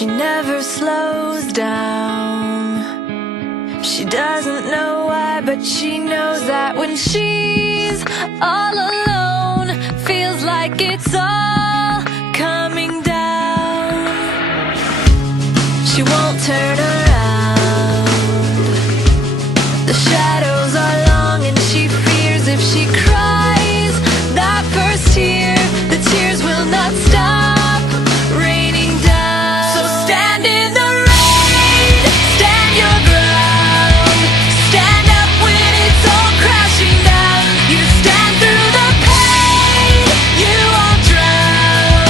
She never slows down. She doesn't know why, but she knows that when she's all alone, feels like it's all coming down. She won't turn around. The shadows are long and she fears if she cries that first tear, the tears will not stop raining down. So stand in the rain, stand your ground, stand up when it's all crashing down. You stand through the pain, you won't drown,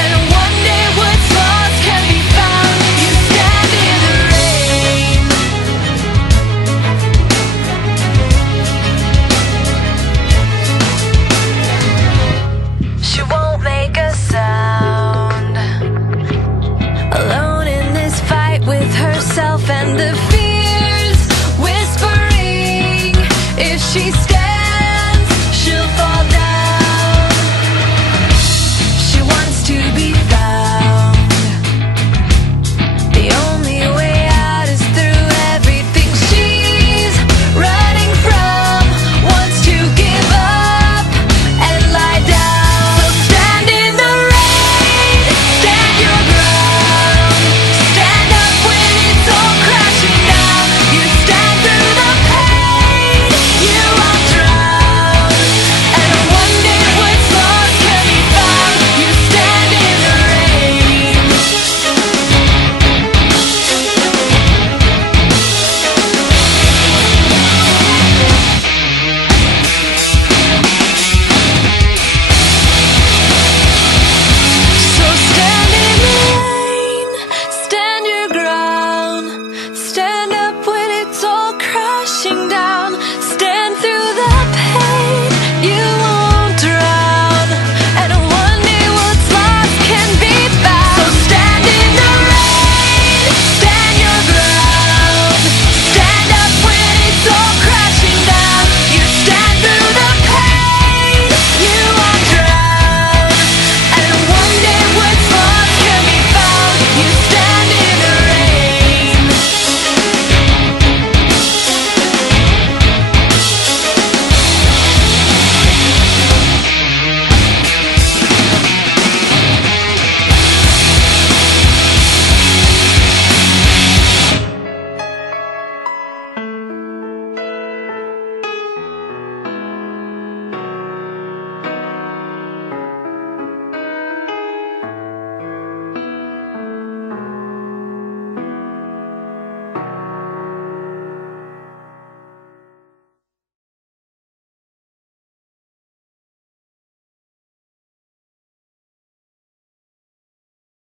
and one day what's lost can be found. You stand in the rain. She won't make a sound, alone in this fight with herself and the fears whispering if she stays.